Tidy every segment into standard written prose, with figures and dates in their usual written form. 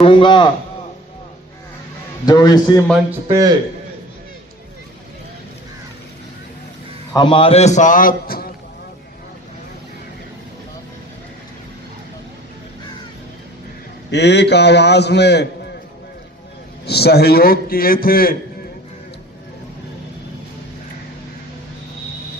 दूंगा जो इसी मंच पे हमारे साथ एक आवाज में सहयोग किए थे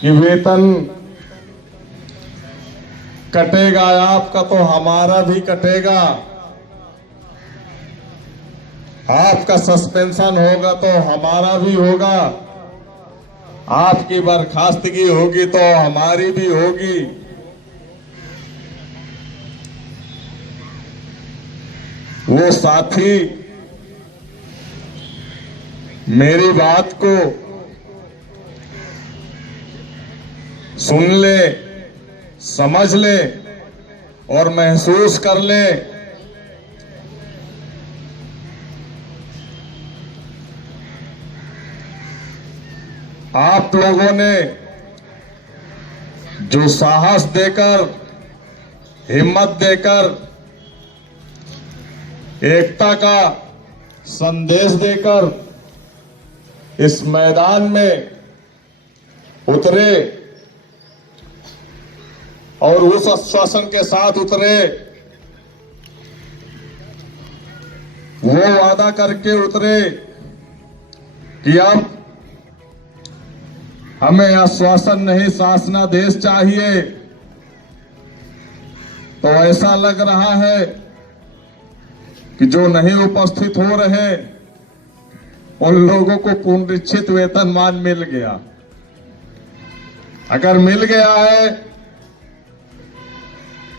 कि वेतन कटेगा आपका तो हमारा भी कटेगा, आपका सस्पेंशन होगा तो हमारा भी होगा, आपकी बर्खास्तगी होगी तो हमारी भी होगी। वो साथी मेरी बात को सुन ले, समझ ले और महसूस कर ले। आप लोगों ने जो साहस देकर, हिम्मत देकर, एकता का संदेश देकर इस मैदान में उतरे और उस आश्वासन के साथ उतरे, वो वादा करके उतरे कि अब हमें आश्वासन नहीं शासनादेश चाहिए, तो ऐसा लग रहा है कि जो नहीं उपस्थित हो रहे उन लोगों को पुनरीक्षित वेतनमान मिल गया। अगर मिल गया है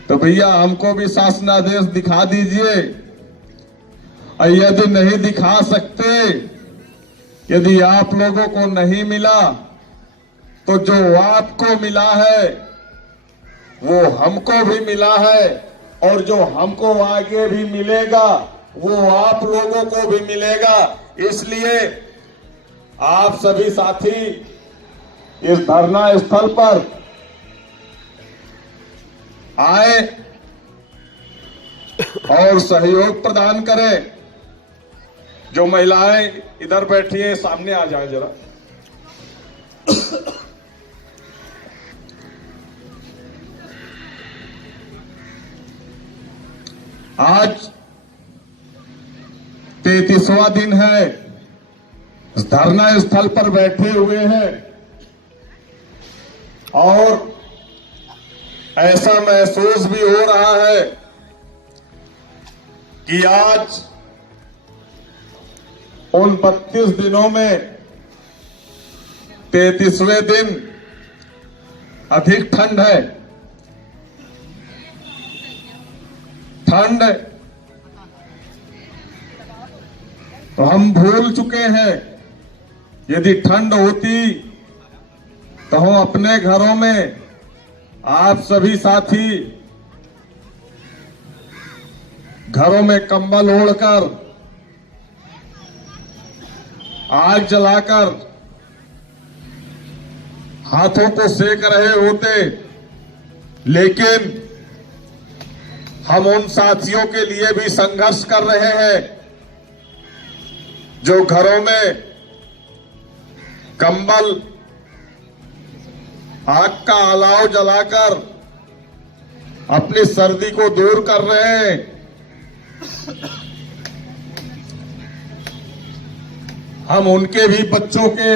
तो भैया हमको भी शासनादेश दिखा दीजिए, और यदि नहीं दिखा सकते, यदि आप लोगों को नहीं मिला तो जो आपको मिला है वो हमको भी मिला है, और जो हमको आगे भी मिलेगा वो आप लोगों को भी मिलेगा। इसलिए आप सभी साथी इस धरना स्थल पर आए और सहयोग प्रदान करें। जो महिलाएं इधर बैठी हैं सामने आ जाएं जरा। आज 33वां दिन है इस धरना स्थल पर बैठे हुए हैं और ऐसा महसूस भी हो रहा है कि आज उन 32 दिनों में 33वें दिन अधिक ठंड है। ठंड तो हम भूल चुके हैं, यदि ठंड होती तो हम अपने घरों में आप सभी साथी घरों में कंबल ओढ़कर, आग जलाकर हाथों को सेक रहे होते, लेकिन हम उन साथियों के लिए भी संघर्ष कर रहे हैं जो घरों में कंबल, आग का अलाव जलाकर अपनी सर्दी को दूर कर रहे हैं। हम उनके भी बच्चों के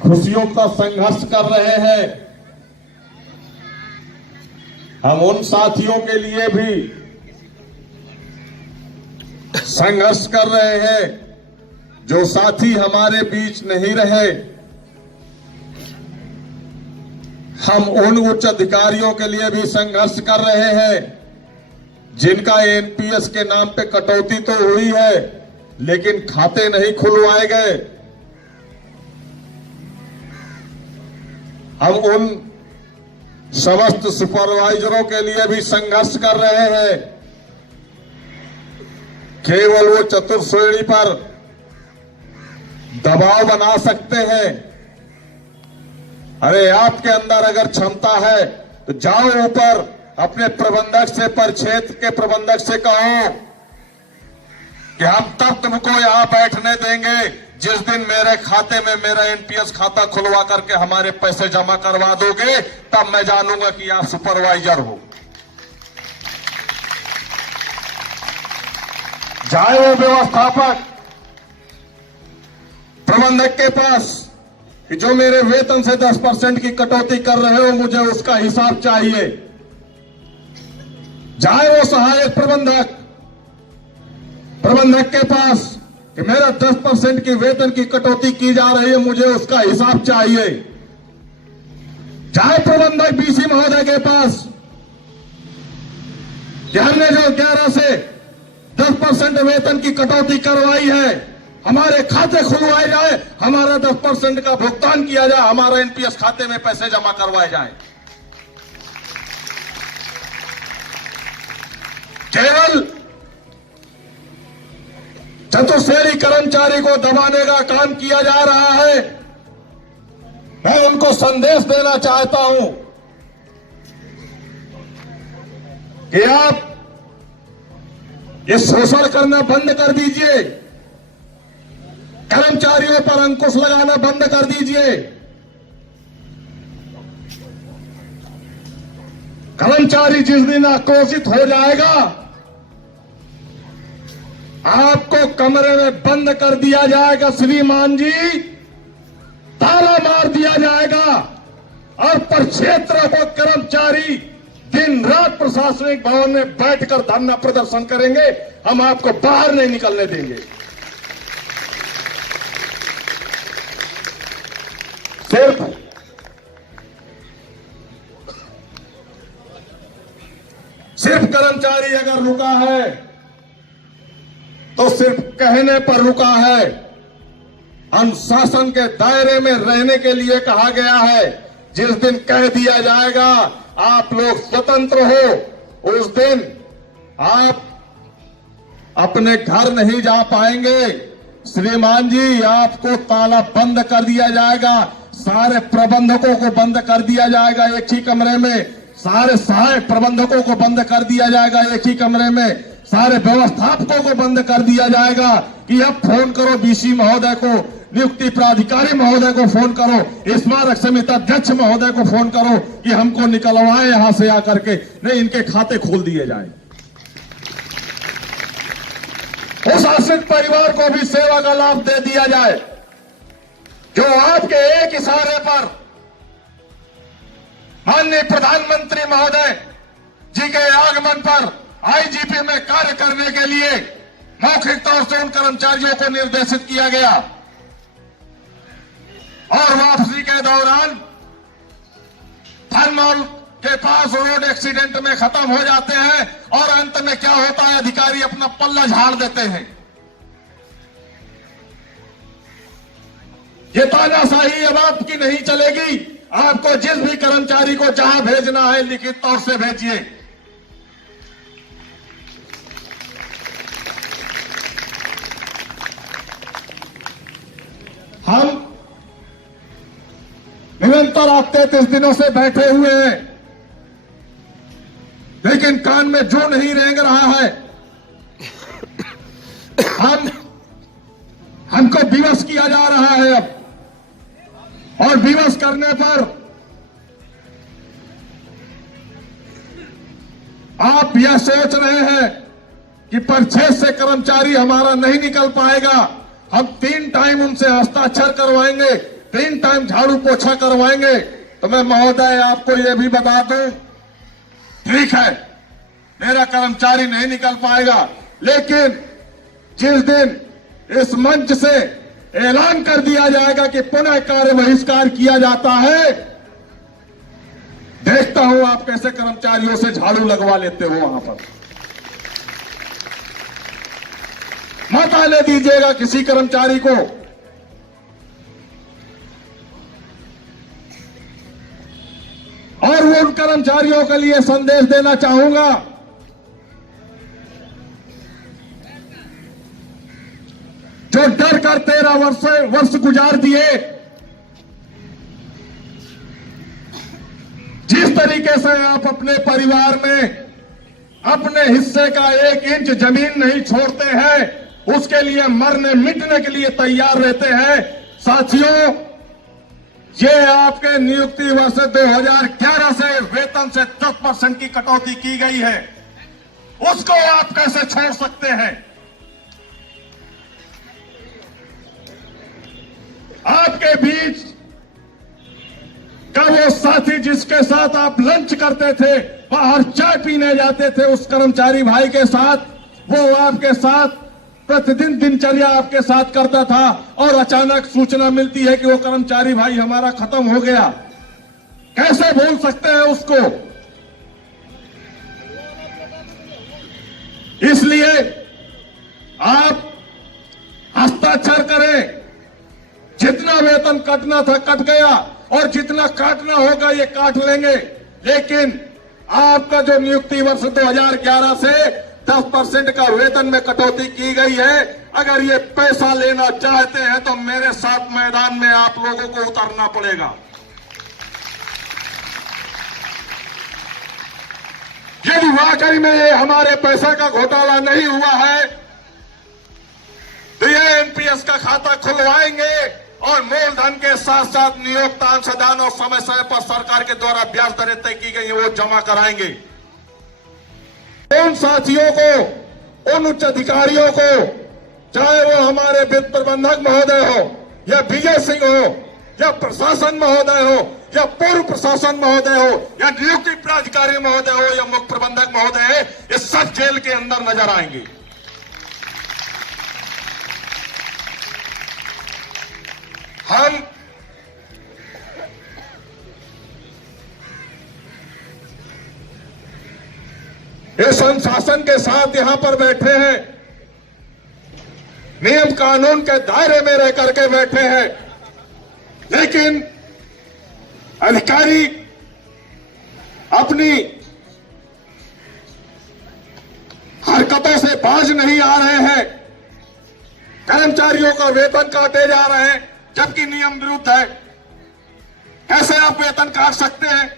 खुशियों का संघर्ष कर रहे हैं। हम उन साथियों के लिए भी संघर्ष कर रहे हैं जो साथी हमारे बीच नहीं रहे। हम उन उच्च अधिकारियों के लिए भी संघर्ष कर रहे हैं जिनका एनपीएस के नाम पे कटौती तो हुई है लेकिन खाते नहीं खुलवाए गए। हम उन समस्त सुपरवाइजरों के लिए भी संघर्ष कर रहे हैं। केवल वो चतुर्श्रेणी पर दबाव बना सकते हैं। अरे आपके अंदर अगर क्षमता है तो जाओ ऊपर अपने प्रबंधक से, परिक्षेत्र के प्रबंधक से कहो कि हम तब तुमको यहां बैठने देंगे जिस दिन मेरे खाते में मेरा एनपीएस खाता खुलवा करके हमारे पैसे जमा करवा दोगे, तब मैं जानूंगा कि आप सुपरवाइजर हो। जाए वो व्यवस्थापक प्रबंधक के पास कि जो मेरे वेतन से 10% की कटौती कर रहे हो, मुझे उसका हिसाब चाहिए। जाए वो सहायक प्रबंधक के पास कि मेरा 10% की वेतन की कटौती की जा रही है, मुझे उसका हिसाब चाहिए। जाए प्रबंधक बीसी महोदय के पास कि हमने जो 11 से 10% वेतन की कटौती करवाई है, हमारे खाते खुलवाए जाए, हमारा 10% का भुगतान किया जाए, हमारा एनपीएस खाते में पैसे जमा करवाए जाए। केवल चतुर्श्रेणी कर्मचारी को दबाने का काम किया जा रहा है। मैं उनको संदेश देना चाहता हूं कि आप ये शोषण करना बंद कर दीजिए, कर्मचारियों पर अंकुश लगाना बंद कर दीजिए। कर्मचारी जिस दिन आक्रोशित हो जाएगा, आपको कमरे में बंद कर दिया जाएगा श्रीमान जी, ताला मार दिया जाएगा और प्रक्षेत्र को कर्मचारी दिन रात प्रशासनिक भवन में बैठकर धरना प्रदर्शन करेंगे। हम आपको बाहर नहीं निकलने देंगे। सिर्फ कर्मचारी अगर रुका है तो सिर्फ कहने पर रुका है। अनुशासन के दायरे में रहने के लिए कहा गया है। जिस दिन कह दिया जाएगा आप लोग स्वतंत्र हो, उस दिन आप अपने घर नहीं जा पाएंगे। श्रीमान जी, आपको ताला बंद कर दिया जाएगा, सारे प्रबंधकों को बंद कर दिया जाएगा एक ही कमरे में, सारे सहायक प्रबंधकों को बंद कर दिया जाएगा एक ही कमरे में, सारे व्यवस्थापकों को बंद कर दिया जाएगा कि अब फोन करो बीसी महोदय को, नियुक्ति प्राधिकारी महोदय को फोन करो, स्मारक समिति अध्यक्ष महोदय को फोन करो कि हमको निकलवाए यहां से आकर के, नहीं इनके खाते खोल दिए जाए। उस आश्रित परिवार को भी सेवा का लाभ दे दिया जाए जो आपके एक इशारे पर माननीय प्रधानमंत्री महोदय जी के आगमन पर आईजीपी में कार्य करने के लिए मौखिक तौर से उन कर्मचारियों को निर्देशित किया गया और वापसी के दौरान थर्मल के पास रोड एक्सीडेंट में खत्म हो जाते हैं और अंत में क्या होता है, अधिकारी अपना पल्ला झाड़ देते हैं। ये तानाशाही अब आपकी नहीं चलेगी। आपको जिस भी कर्मचारी को जहां भेजना है लिखित तौर से भेजिए। हम निरंतर आप 33 दिनों से बैठे हुए हैं, लेकिन कान में जो नहीं रेंग रहा है। हमको विवश किया जा रहा है अब, और विवश करने पर आप यह सोच रहे हैं कि परिक्षेत्र से कर्मचारी हमारा नहीं निकल पाएगा, हम 3 टाइम उनसे हस्ताक्षर करवाएंगे, 3 टाइम झाड़ू पोछा करवाएंगे। तो मैं महोदय आपको यह भी बता दूं, ठीक है मेरा कर्मचारी नहीं निकल पाएगा, लेकिन जिस दिन इस मंच से ऐलान कर दिया जाएगा कि पुनः कार्य बहिष्कार किया जाता है, देखता हूं आप कैसे कर्मचारियों से झाड़ू लगवा लेते हो वहां पर। मत आने दीजिएगा किसी कर्मचारी को। और वो उन कर्मचारियों के लिए संदेश देना चाहूंगा जो डर कर 13 वर्ष गुजार दिए, जिस तरीके से आप अपने परिवार में अपने हिस्से का 1 इंच जमीन नहीं छोड़ते हैं, उसके लिए मरने मिटने के लिए तैयार रहते हैं। साथियों, ये आपके नियुक्ति वर्ष 2011 से वेतन से 10% की कटौती की गई है, उसको आप कैसे छोड़ सकते हैं? आपके बीच का वो साथी जिसके साथ आप लंच करते थे, बाहर चाय पीने जाते थे, उस कर्मचारी भाई के साथ, वो आपके साथ प्रतिदिन दिनचर्या आपके साथ करता था और अचानक सूचना मिलती है कि वो कर्मचारी भाई हमारा खत्म हो गया। कैसे भूल सकते हैं उसको? इसलिए आप हस्ताक्षर करें। जितना वेतन कटना था कट गया और जितना काटना होगा ये काट लेंगे, लेकिन आपका जो नियुक्ति वर्ष 2011 से 10% का वेतन में कटौती की गई है, अगर ये पैसा लेना चाहते हैं तो मेरे साथ मैदान में आप लोगों को उतरना पड़ेगा। यदि वाकई में ये हमारे पैसे का घोटाला नहीं हुआ है तो ये एनपीएस का खाता खुलवाएंगे और मूलधन के साथ साथ नियोक्ता अंशदान और समय समय पर सरकार के द्वारा ब्याज दरें तय की गई है वो जमा कराएंगे। उन साथियों को, उन उच्च अधिकारियों को, चाहे वो हमारे वित्त प्रबंधक महोदय हो या विजय सिंह हो या प्रशासन महोदय हो या पूर्व प्रशासन महोदय हो या नियुक्ति प्राधिकारी महोदय हो या मुख्य प्रबंधक महोदय, ये सब जेल के अंदर नजर आएंगे। हम इस अनुशासन के साथ यहां पर बैठे हैं, नियम कानून के दायरे में रह करके बैठे हैं, लेकिन अधिकारी अपनी हरकतों से बाज नहीं आ रहे हैं। कर्मचारियों का वेतन काटे जा रहे हैं जबकि नियम विरुद्ध है। कैसे आप वेतन काट सकते हैं?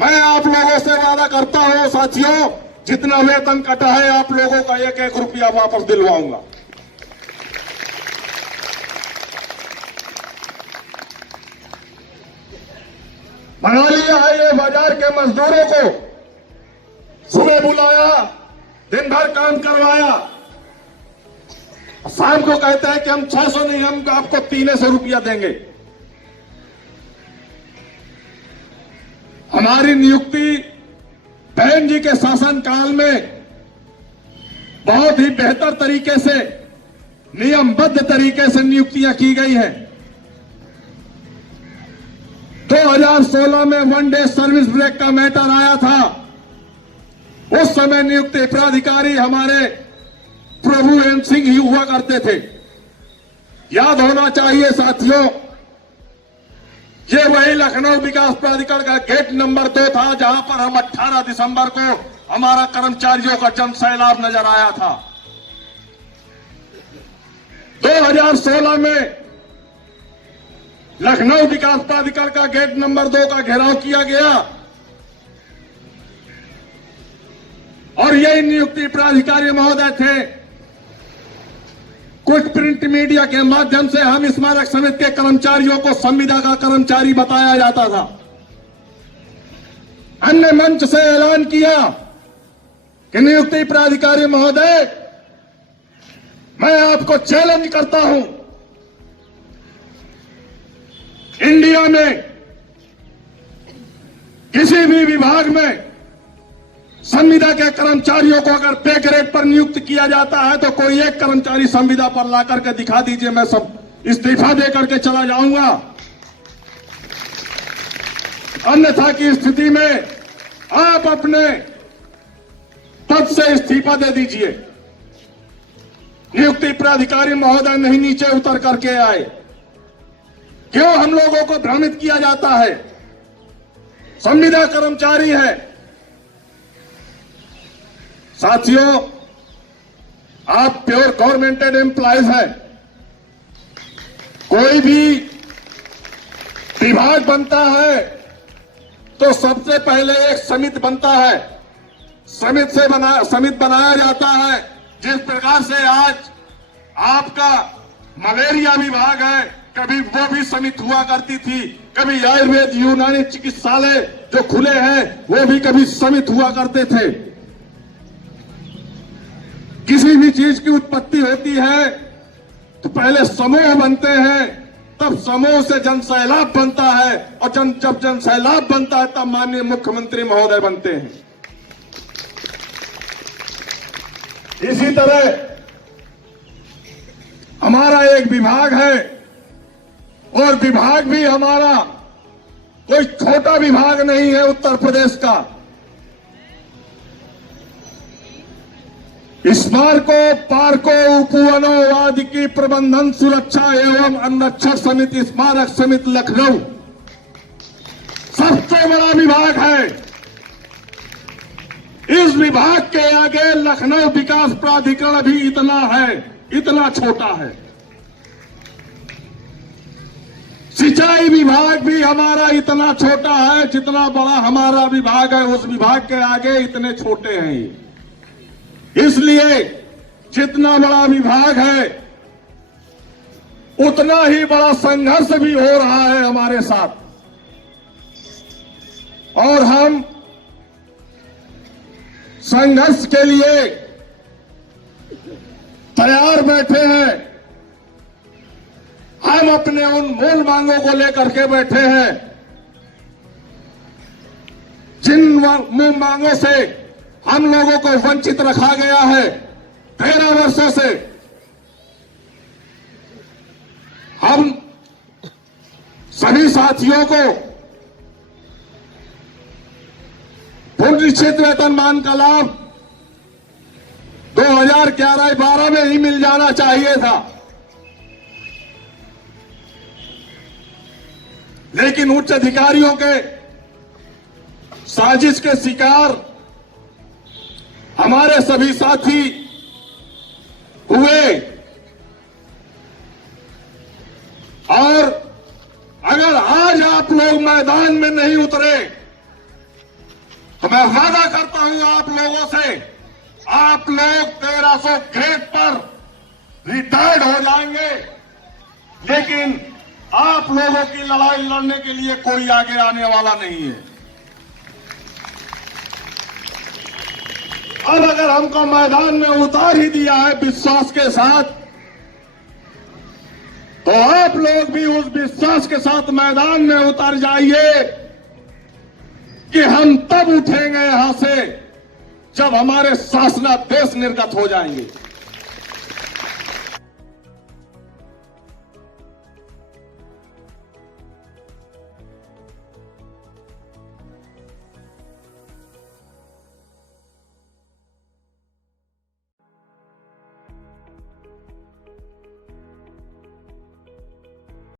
मैं आप लोगों से वादा करता हूं साथियों, जितना वेतन कटा है आप लोगों का 1-1 रुपया वापस दिलवाऊंगा। बना लिया है ये बाजार के मजदूरों को, सुबह बुलाया, दिन भर काम करवाया, शाम को कहते हैं कि हम 600 नहीं, हम आपको 300 रुपया देंगे। हमारी नियुक्ति बहन जी के शासनकाल में बहुत ही बेहतर तरीके से, नियमबद्ध तरीके से नियुक्तियां की गई हैं। 2016 में 1 डे सर्विस ब्रेक का मैटर आया था। उस समय नियुक्ति प्राधिकारी हमारे प्रभु एन सिंह ही हुआ करते थे। याद होना चाहिए साथियों, ये वही लखनऊ विकास प्राधिकरण का गेट नंबर 2 था जहां पर हम 18 दिसंबर को हमारा कर्मचारियों का जन सैलाब नजर आया था। 2016 में लखनऊ विकास प्राधिकरण का गेट नंबर 2 का घेराव किया गया और यही नियुक्ति प्राधिकारी महोदय थे। कुछ प्रिंट मीडिया के माध्यम से हम स्मारक समिति के कर्मचारियों को संविदा का कर्मचारी बताया जाता था। अन्य मंच से ऐलान किया कि नियुक्ति प्राधिकारी महोदय, मैं आपको चैलेंज करता हूं, इंडिया में किसी भी विभाग में संविदा के कर्मचारियों को अगर पे ग्रेड पर नियुक्त किया जाता है तो कोई एक कर्मचारी संविदा पर ला करके दिखा दीजिए, मैं सब इस्तीफा दे करके चला जाऊंगा। अन्यथा की स्थिति में आप अपने पद से इस्तीफा दे दीजिए। नियुक्ति प्राधिकारी महोदय नहीं नीचे उतर करके आए। क्यों हम लोगों को भ्रमित किया जाता है? संविदा कर्मचारी है। साथियों, आप प्योर गवर्नमेंटेड एम्प्लॉयज हैं। कोई भी विभाग बनता है तो सबसे पहले एक समिति बनता है, समिति बनाया जाता है। जिस प्रकार से आज आपका मलेरिया विभाग है, कभी वो भी समिति हुआ करती थी, कभी आयुर्वेद यूनानी चिकित्सालय जो खुले हैं वो भी कभी समिति हुआ करते थे। किसी भी चीज की उत्पत्ति होती है तो पहले समूह बनते हैं, तब समूह से जन सैलाब बनता है, और जब जन सैलाब बनता है तब माननीय मुख्यमंत्री महोदय बनते हैं। इसी तरह हमारा एक विभाग है, और विभाग भी हमारा कोई छोटा विभाग नहीं है उत्तर प्रदेश का। स्मारकों, पार्कों, उपवनों आदि की प्रबंधन, सुरक्षा एवं अनुरक्षण समिति, स्मारक समिति लखनऊ सबसे बड़ा विभाग है। इस विभाग के आगे लखनऊ विकास प्राधिकरण भी इतना है, इतना छोटा है। सिंचाई विभाग भी हमारा इतना छोटा है, जितना बड़ा हमारा विभाग है उस विभाग के आगे इतने छोटे हैं ये। इसलिए जितना बड़ा विभाग है उतना ही बड़ा संघर्ष भी हो रहा है हमारे साथ, और हम संघर्ष के लिए तैयार बैठे हैं। हम अपने उन मूल मांगों को लेकर के बैठे हैं, जिन मूल मांगों से हम लोगों को वंचित रखा गया है 13 वर्षों से। हम सभी साथियों को पुनरीक्षित वेतनमान का लाभ 2011-12 में ही मिल जाना चाहिए था, लेकिन उच्च अधिकारियों के साजिश के शिकार हमारे सभी साथी हुए। और अगर आज आप लोग मैदान में नहीं उतरे तो मैं वादा करता हूं आप लोगों से, आप लोग 1300 ग्रेड पर रिटायर्ड हो जाएंगे, लेकिन आप लोगों की लड़ाई लड़ने के लिए कोई आगे आने वाला नहीं है। अब अगर हमको मैदान में उतार ही दिया है विश्वास के साथ, तो आप लोग भी उस विश्वास के साथ मैदान में उतर जाइए कि हम तब उठेंगे यहां से जब हमारे शासनाधीश निर्गत हो जाएंगे।